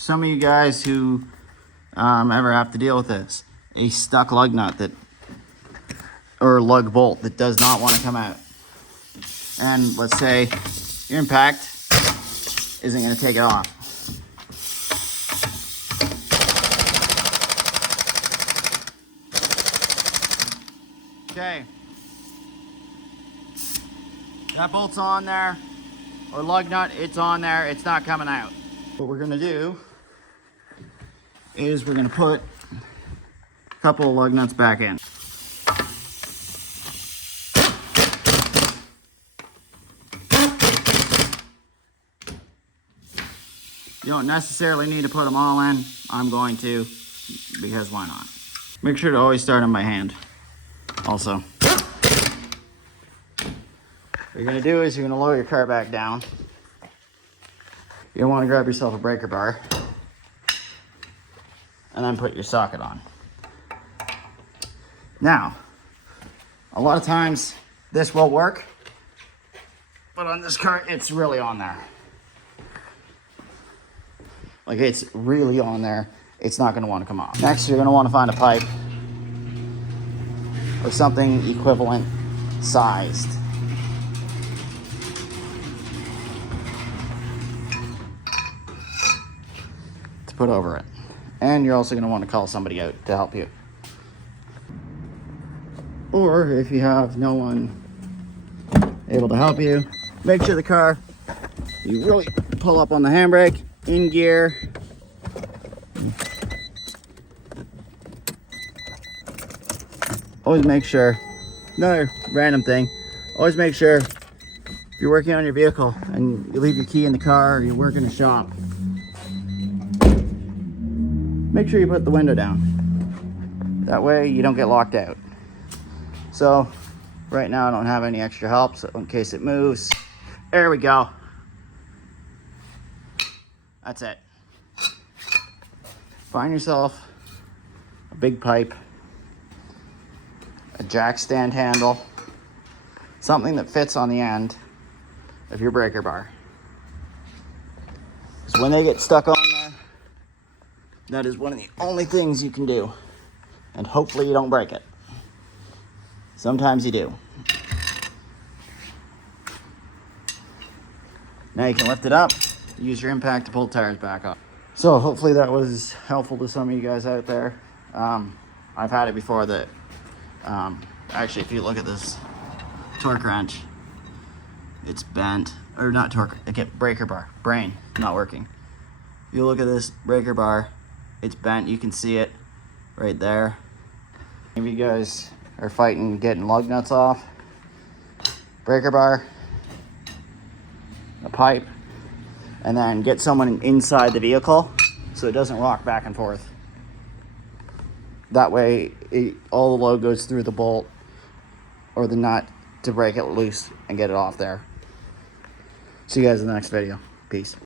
some of you guys who ever have to deal with this, a stuck lug nut that, or lug bolt that does not want to come out. And let's say your impact isn't going to take it off. Okay. That bolt's on there, or lug nut, it's on there, it's not coming out. What we're gonna do is we're gonna put a couple of lug nuts back in. You don't necessarily need to put them all in. I'm going to, because why not? Make sure to always start them by hand. Also, what you're gonna do is you're gonna lower your car back down. You're gonna wanna grab yourself a breaker bar and then put your socket on. Now, a lot of times this will work, but on this car, it's really on there. Like, it's really on there. It's not gonna wanna come off. Next, you're gonna wanna find a pipe or something equivalent sized. To put over it. And you're also gonna wanna call somebody out to help you. Or if you have no one able to help you, make sure the car, you really pull up on the handbrake, in gear. Always make sure, another random thing, always make sure if you're working on your vehicle and you leave your key in the car or you work in a shop, make sure you put the window down. That way you don't get locked out. So right now I don't have any extra help, so in case it moves, there we go. That's it. Find yourself a big pipe, a jack stand handle, something that fits on the end of your breaker bar. Because when they get stuck on there, that is one of the only things you can do. And hopefully you don't break it. Sometimes you do. Now you can lift it up, use your impact to pull the tires back up. So hopefully that was helpful to some of you guys out there. I've had it before that, actually if you look at this torque wrench, it's bent, or not torque, breaker bar, brain, not working. If you look at this breaker bar, it's bent, you can see it right there. If you guys are fighting getting lug nuts off, breaker bar, a pipe, and then get someone inside the vehicle so it doesn't rock back and forth. That way, all the load goes through the bolt or the nut to break it loose and get it off there. See you guys in the next video. Peace.